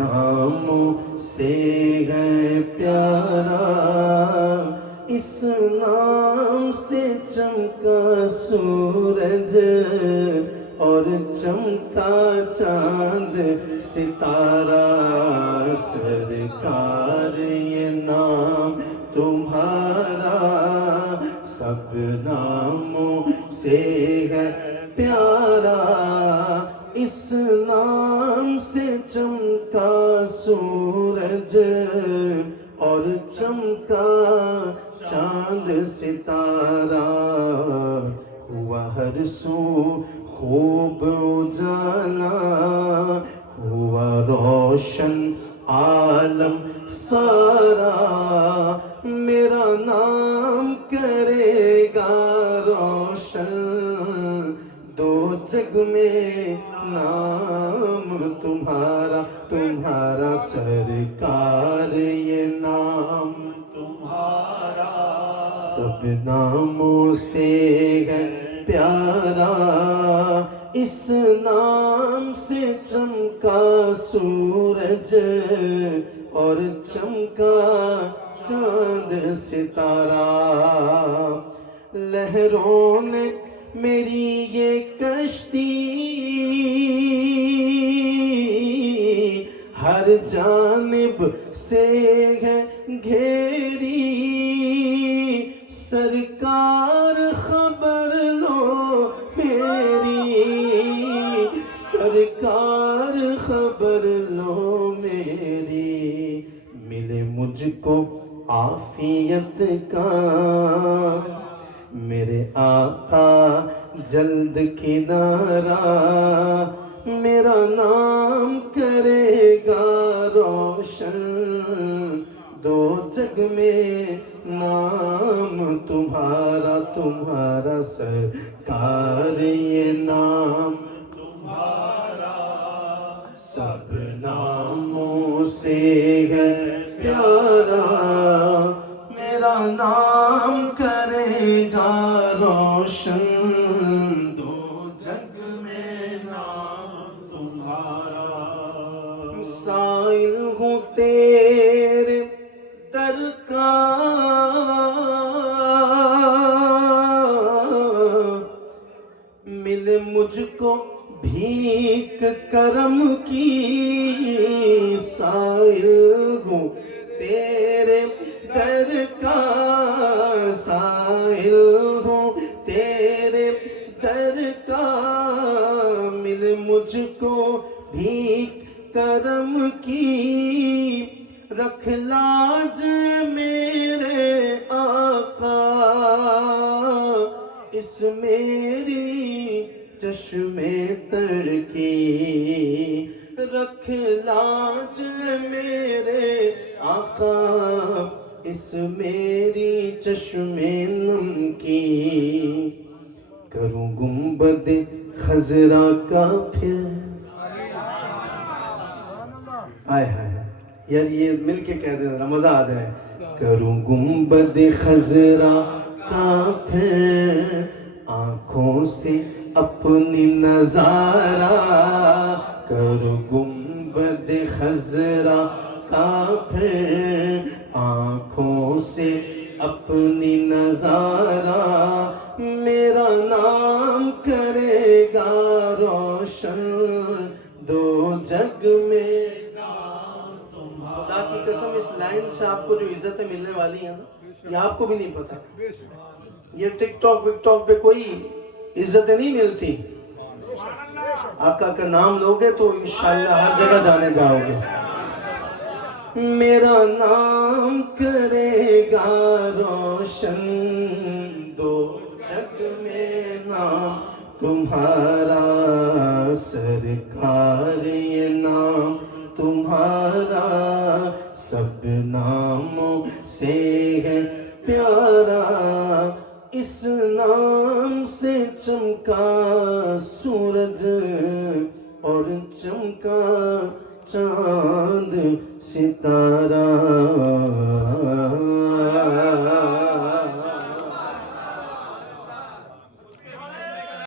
नामों से है प्यारा, इस नाम से चमका सूरज और चमका चांद सितारा। सरकार ये नाम तुम्हारा सब नामों से है प्यारा, इस नाम से चमका सूरज और चमका चांद सितारा। हुआ हर सू खूब उजाला, हुआ रोशन आलम सारा। मेरा नाम करेगा रोशन दो जग में नाम तुम्हारा। तुम्हारा सरकार ये नाम तुम्हारा सब नामों से है प्यारा, इस नाम से चमका सूरज और चमका चांद सितारा। लहरों ने मेरी ये कश्ती हर जानिब से है घेरी। सरकार खबर लो मेरी, सरकार खबर लो मेरी। मिले मुझको आफियत का मेरे आका जल्द किनारा। मेरा नाम करेगा रोशन दो जग में नाम तुम्हारा। तुम्हारा सरकार ये नाम तुम्हारा सब नामों से है प्यारा। मेरा नाम करेगा रोशन दो जग में नाम तुम्हारा। साइल हूँ तेरे दर का मिले मुझको भीख करम की। साइल हूँ तेरे दर का, साइल हूँ तेरे दर का। मिले मुझको भीख करम की। रख लाज मेरे आका इस मेरी चश्मे तर की। रख लाज मेरे आका इस मेरी चश्मे नम की। करूं गुंबद खजरा का फिर। आय हाय यार, ये मिल के कह देना मजा आ जाए। करूं गुंबद खजरा का फिर आंखों से अपनी नजारा। करूं गुंबद खजरा का फिर आंखों से अपनी नजारा। मेरा नाम करेगा रोशन दो जग में। खुदा की कसम इस लाइन से आपको जो इज्जतें मिलने वाली हैं ना, ये आपको भी नहीं पता। ये टिकटॉक विकटॉक पे कोई इज्जतें नहीं मिलती। आका का नाम लोगे तो इंशाल्लाह हर जगह जाने जाओगे। मेरा नाम करेगा रोशन दो जग में नाम तुम्हारा। सरकार ये नाम तुम्हारा सब नामों से है प्यारा। इस नाम से चमका सूरज और चमका चांद सितारा।